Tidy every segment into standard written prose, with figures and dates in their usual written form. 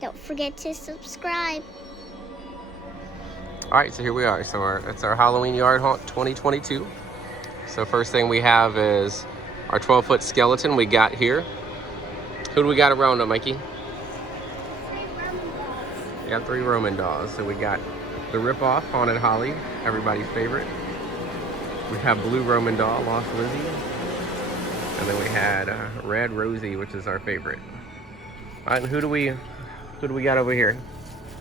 Don't forget to subscribe. All right, so here we are. So it's our Halloween Yard Haunt 2022. So first thing we have is our 12-foot skeleton we got here. Who do we got around him, Mikey? 3 Roman dolls. We got 3 Roman dolls. So we got the rip-off Haunted Holly, everybody's favorite. We have blue Roman doll, Lost Lizzie. And then we had red Rosie, which is our favorite. All right, and who do we got over here?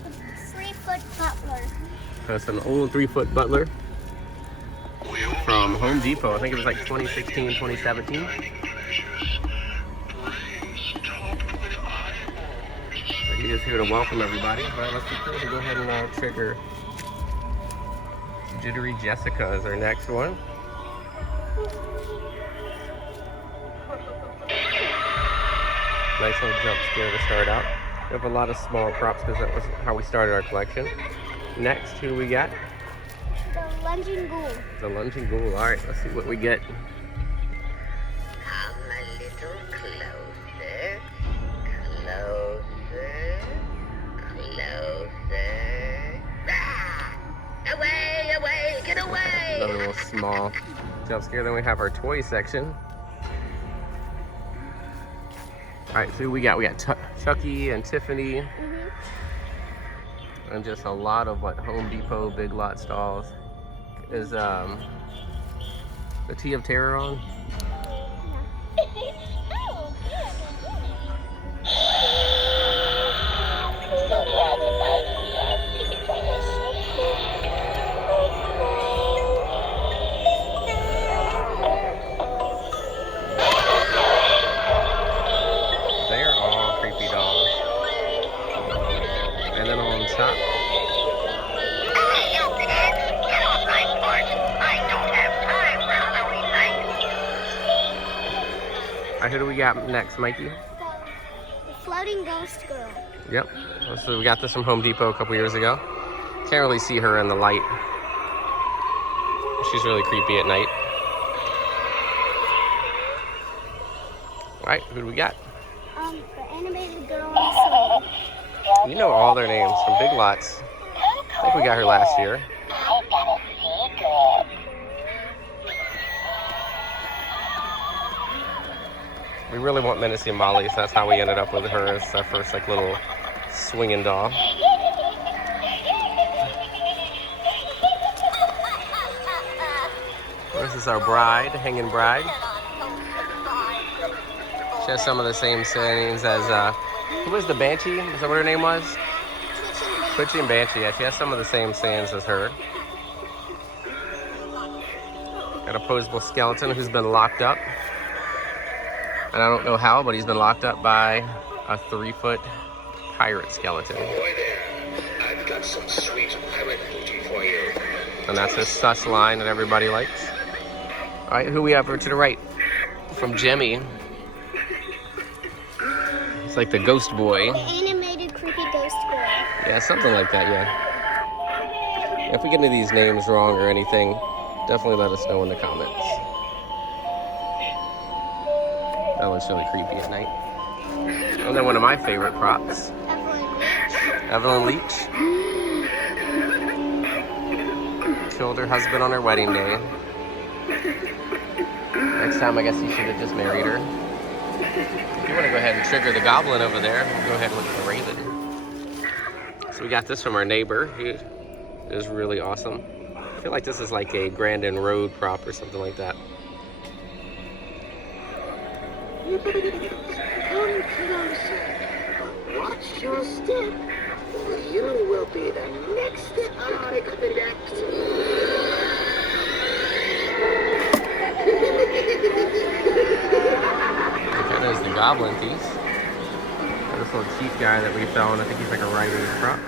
The 3-foot butler. That's an old 3-foot butler from Home Depot. I think it was like 2016, 2017. So he is here to welcome everybody. All right, let's go ahead and trigger Jittery Jessica is our next one. Nice little jump scare to start out. We have a lot of small props because that was how we started our collection. Next, who do we got? The lunging ghoul. The lunging ghoul. All right, let's see what we get. Come a little closer, closer, closer. Ah! Away, away, get away! Another little small jump scare. Then we have our toy section. All right, so who we got? We got Chucky and Tiffany. And just a lot of what Home Depot Big Lots dolls. Is the Tea of Terror on? They are all creepy dolls. And then on top, who do we got next, Mikey? The floating ghost girl. Yep. So we got this from Home Depot a couple years ago. Can't really see her in the light. She's really creepy at night. All right, who do we got? The animated girl in the song. You know all their names from Big Lots. I think we got her last year. We really want Menacing Molly, so that's how we ended up with her as our first like little swinging doll. This is our bride, hanging bride. She has some of the same sayings as, who was the Banshee? Is that what her name was? Twitching Banshee. Yeah, she has some of the same sayings as her. Got a posable skeleton who's been locked up. And I don't know how, but he's been locked up by a 3-foot pirate skeleton. Boy there, I've got some sweet pirate booty for you. And that's his sus line that everybody likes. All right, who we have over to the right? From Jimmy. It's like the ghost boy. The animated creepy ghost girl. Yeah, something like that, yeah. If we get any of these names wrong or anything, definitely let us know in the comments. That looks really creepy at night. And then one of my favorite props, Evelyn Leach. Killed her husband on her wedding day. Next time, I guess you should have just married her. If you want to go ahead and trigger the goblin over there, we'll go ahead and look at the raven. So we got this from our neighbor. He is really awesome. I feel like this is like a Grandin Road prop or something like that. Come closer. Watch your step. You will be the next iconic next. That is the goblin piece. This little cheap guy that we found, I think he's like a Rite Aid prop.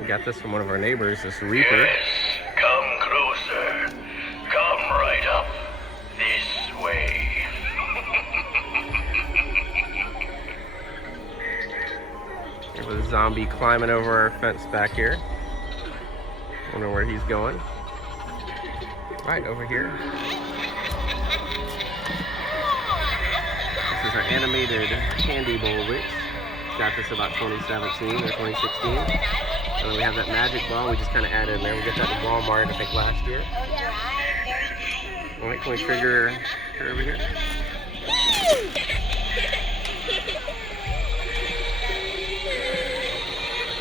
We got this from one of our neighbors, this Reaper. Yes, come closer. Come right up this way. There's a zombie climbing over our fence back here. Wonder where he's going. Right over here. This is our animated candy bowl witch. got this about 2017 or 2016. And then we have that magic ball we just kind of added in there. We got that at Walmart, I think, last year. All right, can we trigger her over here?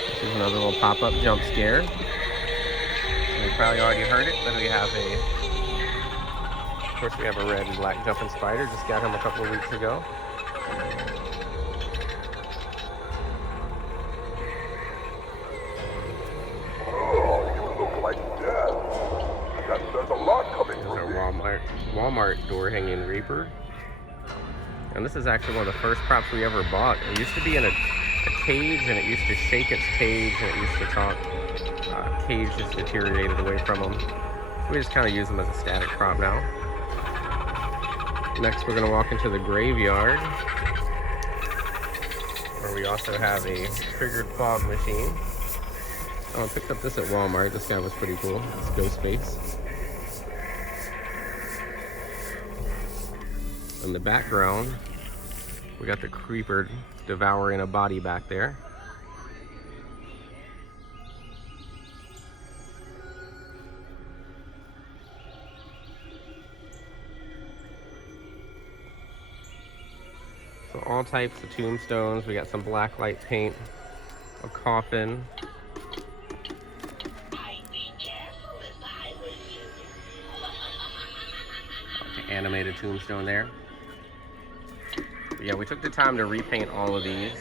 This is another little pop-up jump scare. You probably already heard it, but we have of course, we have a red and black jumping spider. Just got him a couple of weeks ago. Walmart door hanging Reaper. And this is actually one of the first props we ever bought. It used to be in a cage, and it used to shake its cage, and it used to talk. Cage just deteriorated away from them. So we just kind of use them as a static prop now. Next, we're going to walk into the graveyard, where we also have a triggered fog machine. Oh, I picked up this at Walmart. This guy was pretty cool. It's Ghostface. In the background, we got the creeper devouring a body back there. So all types of tombstones. We got some black light paint, a coffin. Animated tombstone there. Yeah, we took the time to repaint all of these,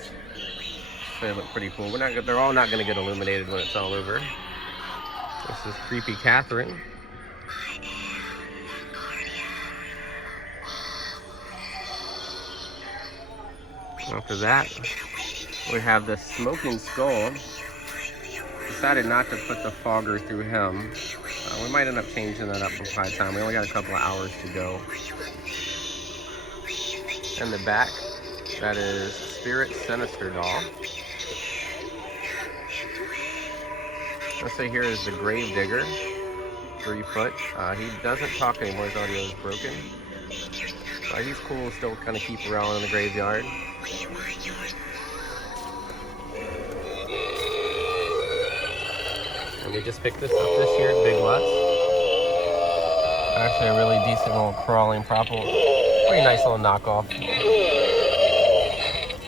so they look pretty cool. They're all not going to get illuminated when it's all over. This is Creepy Catherine. After that, we have the Smoking Skull. Decided not to put the fogger through him. We might end up changing that up by the time. We only got a couple of hours to go. In the back, that is Spirit Sinister doll. Let's say here is the Grave Digger, 3 foot. He doesn't talk anymore, his audio is broken. But he's cool, still kind of keep around in the graveyard. And we just picked this up this year at Big Lots. Actually a really decent little crawling prop. Pretty nice little knockoff.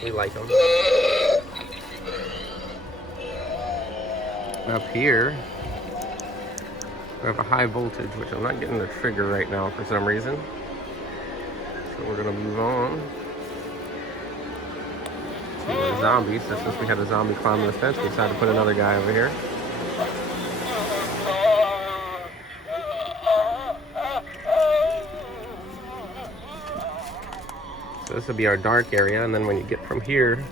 We like them. Up here, we have a high voltage, which I'm not getting the trigger right now for some reason. So we're gonna move on to the zombies. So since we had a zombie climbing the fence, we decided to put another guy over here. So this will be our dark area, and then when you get from here,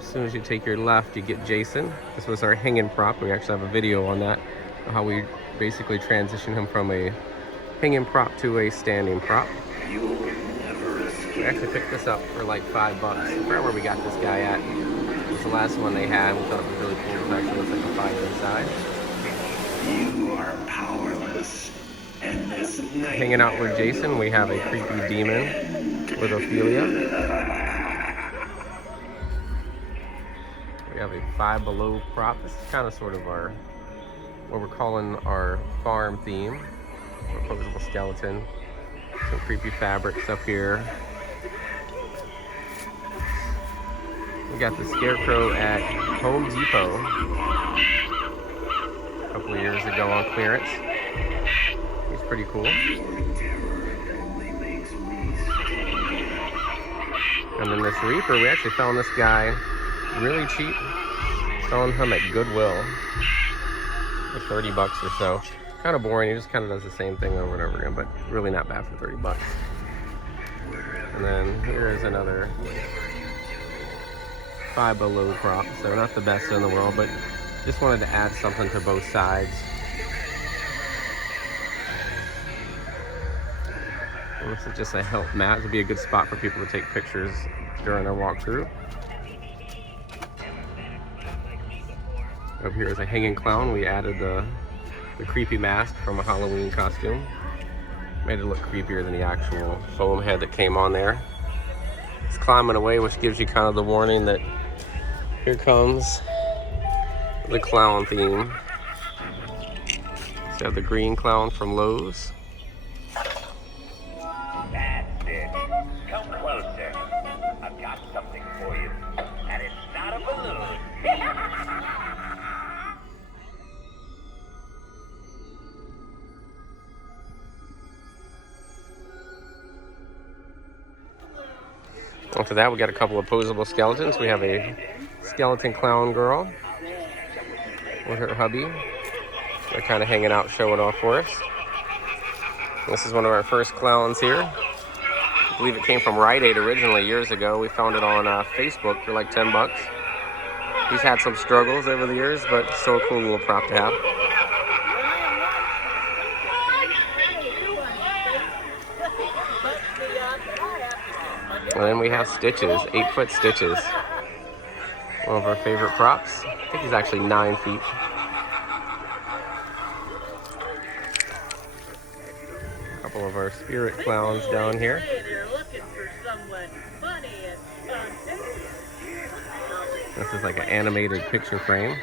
as soon as you take your left, you get Jason. This was our hanging prop. We actually have a video on that, how we basically transition him from a hanging prop to a standing prop. We actually picked this up for like $5. I forgot where we got this guy at. It was the last one they had. We thought it was really cool. It actually looks like a fire inside. You are powerless. And this night hanging out with Jason, we have a creepy demon with Ophelia. We have a Five Below prop. This is kind of sort of our, what we're calling our farm theme. Opposable skeleton. Some creepy fabrics up here. We got the Scarecrow at Home Depot a couple of years ago on clearance. He's pretty cool. And then this Reaper, we actually found this guy really cheap. Selling him at Goodwill for $30 or so. Kind of boring, he just kind of does the same thing over and over again, but really not bad for $30. And then here is another Five Below prop. So not the best in the world, but just wanted to add something to both sides. And this is just a help mat. This would be a good spot for people to take pictures during their walkthrough. Up here is a hanging clown. We added the creepy mask from a Halloween costume. Made it look creepier than the actual foam head that came on there. It's climbing away, which gives you kind of the warning that here comes the clown theme. So you have the green clown from Lowe's. That's it. Come closer. I've got something for you. And it's not a balloon. After that, we got a couple of posable skeletons. We have a skeleton clown girl with her hubby. They're kind of hanging out, showing off for us. This is one of our first clowns here. I believe it came from Rite Aid originally years ago. We found it on Facebook for like 10 bucks. He's had some struggles over the years, but still a cool little prop to have. And then we have Stitches, 8-foot Stitches. One of our favorite props. I think he's actually 9 feet. A couple of our spirit clowns down here. This is like an animated picture frame.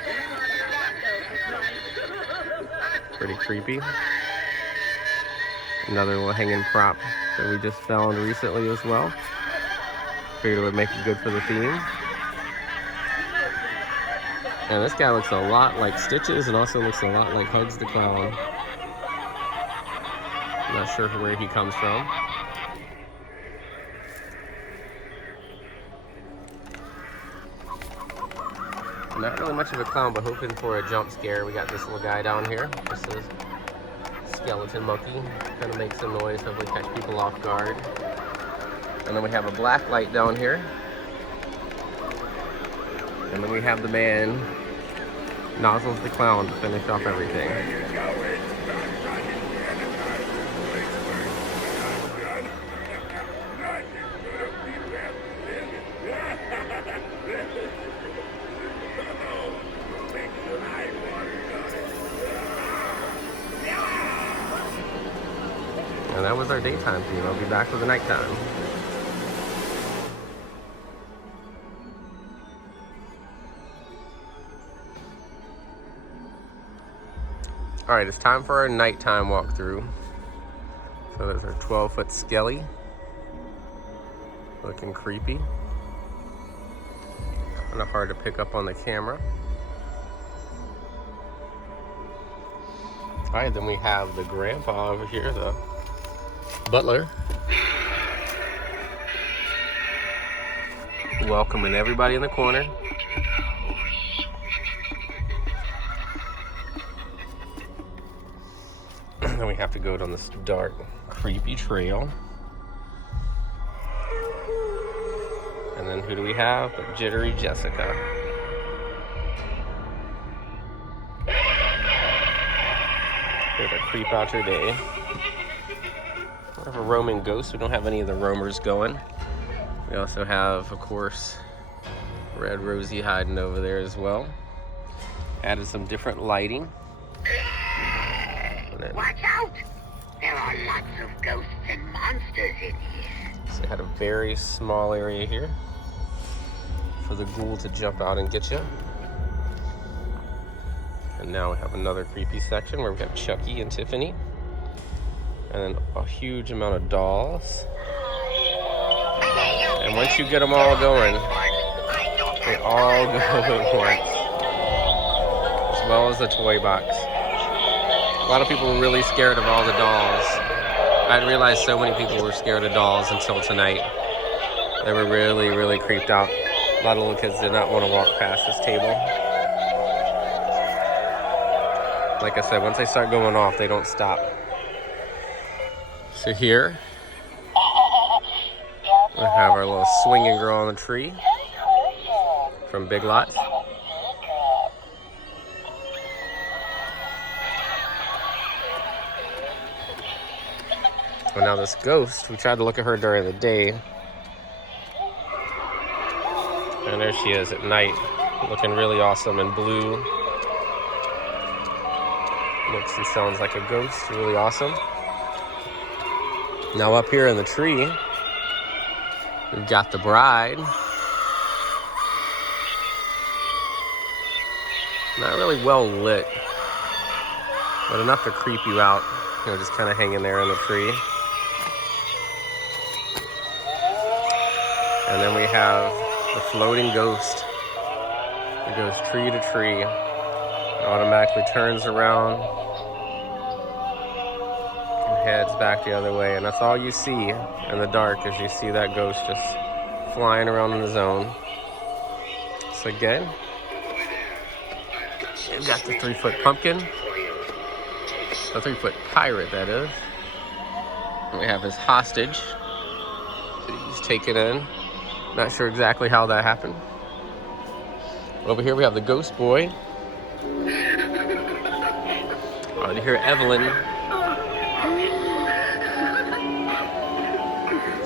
Pretty creepy. Another little hanging prop that we just found recently as well. Figured it would make it good for the theme. And this guy looks a lot like Stitches and also looks a lot like Hugs the Clown. I'm not sure where he comes from. Not really much of a clown, but hoping for a jump scare. We got this little guy down here. This is skeleton monkey. Kind of makes some noise, hopefully catch people off guard. And then we have a black light down here. And then we have the man, Nozzles the Clown, to finish off everything. And that was our daytime theme. I'll be back for the nighttime. Alright, it's time for our nighttime walkthrough. So there's our 12-foot skelly. Looking creepy. Kind of hard to pick up on the camera. Alright, then we have the grandpa over here, the butler. Welcoming everybody in the corner. Then we have to go down this dark, creepy trail. And then who do we have but Jittery Jessica. Here to creep out your day. We have a roaming ghost. We don't have any of the roamers going. We also have, of course, Red Rosie hiding over there as well. Added some different lighting. Watch out! There are lots of ghosts and monsters in here. So we had a very small area here for the ghoul to jump out and get you. And now we have another creepy section where we have Chucky and Tiffany. And then a huge amount of dolls. And once you get them all going, they all go at once. As well as the toy box. A lot of people were really scared of all the dolls. I didn't realize so many people were scared of dolls until tonight. They were really, really creeped out. A lot of little kids did not want to walk past this table. Like I said, once they start going off, they don't stop. So here, we have our little swinging girl on the tree from Big Lots. Well, now this ghost, we tried to look at her during the day. And there she is at night, looking really awesome in blue. Looks and sounds like a ghost, really awesome. Now up here in the tree, We've got the bride. Not really well lit, but enough to creep you out. You know, just kind of hanging there in the tree. And then we have the floating ghost. It goes tree to tree. It automatically turns around and heads back the other way. And that's all you see in the dark, is you see that ghost just flying around in his own. So again, we've got the 3-foot pumpkin. The 3-foot pirate, that is. And we have his hostage that he's taken in. Not sure exactly how that happened. Over here we have the ghost boy. Oh, you hear Evelyn.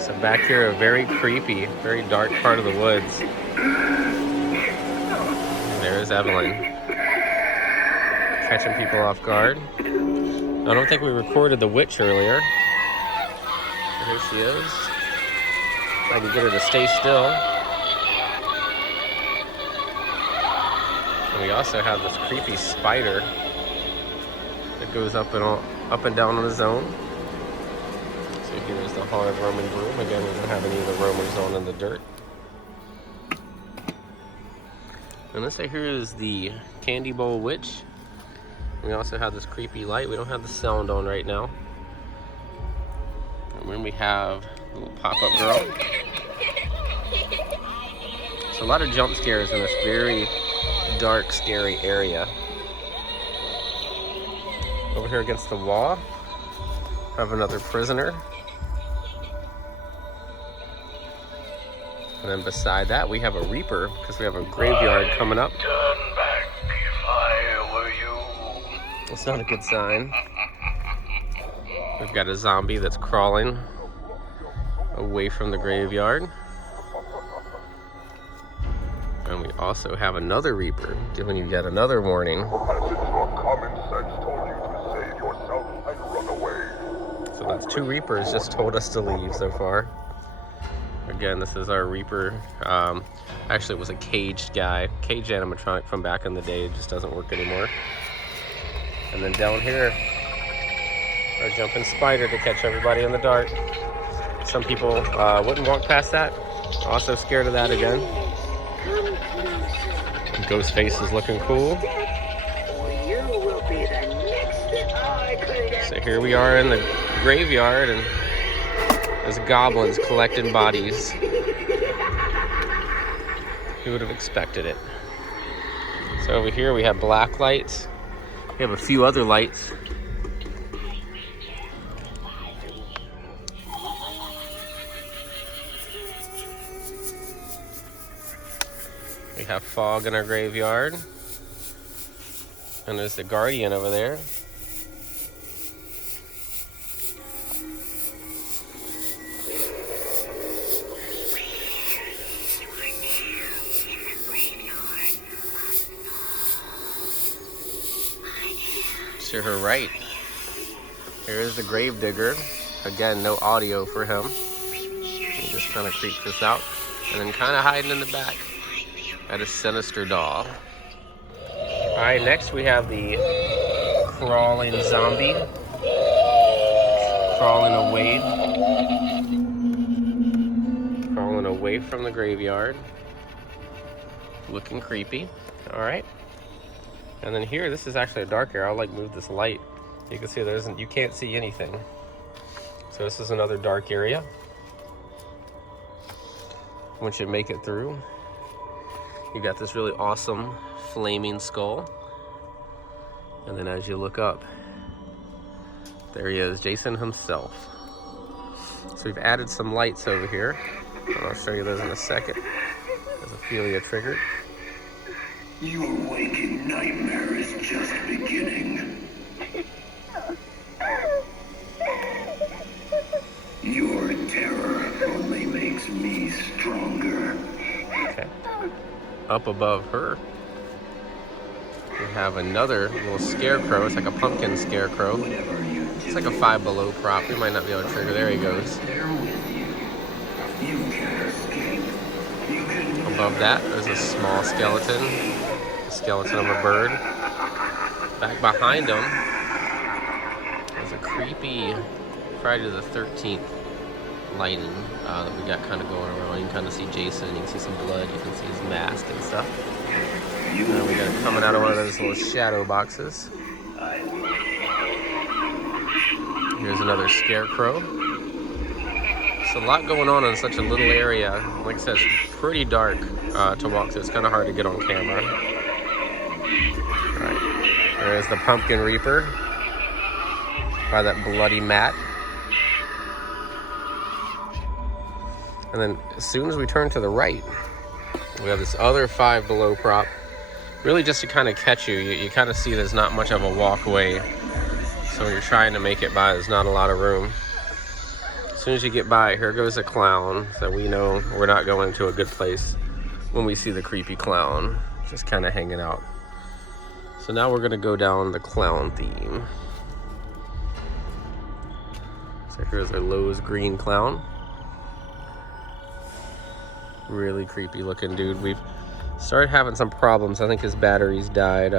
So back here, a very creepy, very dark part of the woods. And there's Evelyn, catching people off guard. I don't think we recorded the witch earlier. So here she is. If I can get her to stay still. And we also have this creepy spider that goes up and down on his own. So here's the haunted Roman broom. Again, we don't have any of the Romans on in the dirt. And this right here is the candy bowl witch. We also have this creepy light. We don't have the sound on right now. And then we have a little pop-up girl. So a lot of jump scares in this very dark, scary area. Over here against the wall, have another prisoner. And then beside that, we have a reaper, because we have a graveyard coming up. Turn back if I were you. That's not a good sign. We've got a zombie that's crawling away from the graveyard. And we also have another reaper, giving you yet another warning. Common sense told you to save yourself and run away. So that's 2 reapers just told us to leave so far. Again, this is our reaper. Actually, it was a caged guy, caged animatronic from back in the day. It just doesn't work anymore. And then down here, our jumping spider to catch everybody in the dark. Some people wouldn't walk past that. Also scared of that again. Ghost face is looking cool. So here we are in the graveyard, and there's goblins collecting bodies. Who would have expected it? So over here we have black lights. We have a few other lights. We have fog in our graveyard. And there's the guardian over there. To her right, here is the grave digger. Again, no audio for him. He just kind of creeps us out. And then kind of hiding in the back, that is Sinister Doll. Alright, next we have the crawling zombie. Crawling away from the graveyard. Looking creepy. Alright. And then here, this is actually a dark area. I'll like move this light. You can see you can't see anything. So this is another dark area. Once you make it through, you got this really awesome flaming skull. And then as you look up, there he is, Jason himself. So we've added some lights over here. And I'll show you those in a second. As Ophelia triggered. Your waking nightmare is just beginning. Your terror only makes me stronger. Okay. Up above her, we have another little scarecrow. It's like a pumpkin scarecrow. It's like a 5 Below prop. We might not be able to trigger. There he goes. You can't above that, there's a small skeleton. A skeleton of a bird. Back behind him, there's a creepy Friday the 13th lighting that we got kind of going around. You can kind of see Jason, you can see some blood, you can see his mask and stuff. We got it coming out of one of those little shadow boxes. Here's another scarecrow. There's a lot going on in such a little area. Like I said, it's pretty dark to walk through. It's kind of hard to get on camera. Alright, there's the Pumpkin Reaper by that bloody mat. And then as soon as we turn to the right, we have this other Five Below prop. Really just to kind of catch you. You kind of see there's not much of a walkway. So when you're trying to make it by, there's not a lot of room. As soon as you get by, here goes a clown. So we know we're not going to a good place when we see the creepy clown just kind of hanging out. So now we're going to go down the clown theme. So here's our Lowe's green clown. Really creepy looking dude. We've started having some problems. I think his batteries died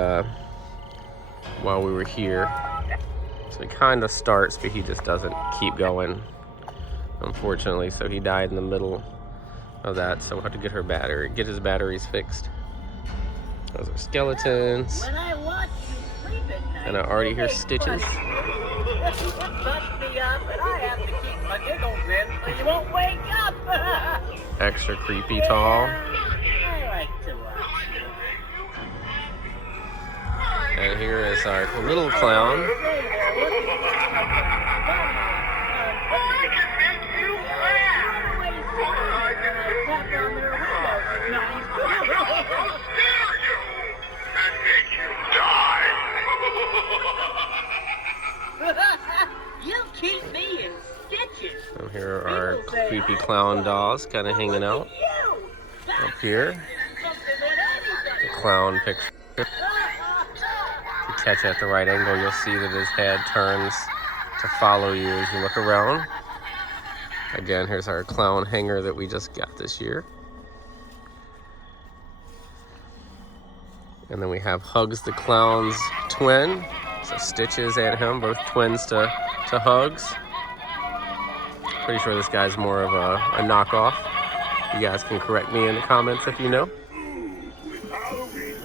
while we were here. So he kind of starts, but he just doesn't keep going, unfortunately. So he died in the middle of that. So we'll have to get his batteries fixed. Those are skeletons. When I watch you sleep at night, And I already hear stitches. touch me up, and I have to keep my giggles in so you won't wake up. Extra creepy tall. I like to watch you. And here is our little clown. You keep me in stitches. And here are our creepy clown dolls kind of hanging out. Up here, the clown picture. If you catch it at the right angle, you'll see that his head turns to follow you as you look around. Again, here's our clown hanger that we just got this year. And then we have Hugs the Clown's twin. So Stitches and him, both twins to Hugs. Pretty sure this guy's more of a knockoff. You guys can correct me in the comments if you know.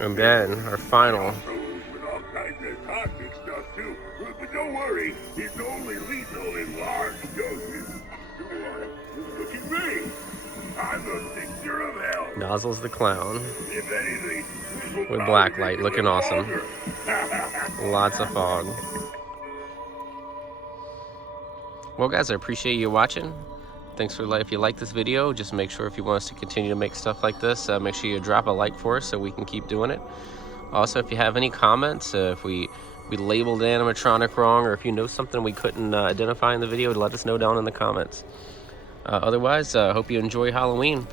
And then our final. But don't worry, it's only lethal in large doses. Look at me. I'm a picture of hell. Nozzles the Clown If anything, with black light, looking awesome. Lots of fog. Well guys, I appreciate you watching. Thanks for if you like this video, just make sure if you want us to continue to make stuff like this, make sure you drop a like for us so we can keep doing it. Also, if you have any comments, if we labeled animatronic wrong, or if you know something we couldn't identify in the video, let us know down in the comments. Otherwise, hope you enjoy Halloween.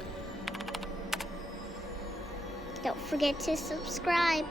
Don't forget to subscribe.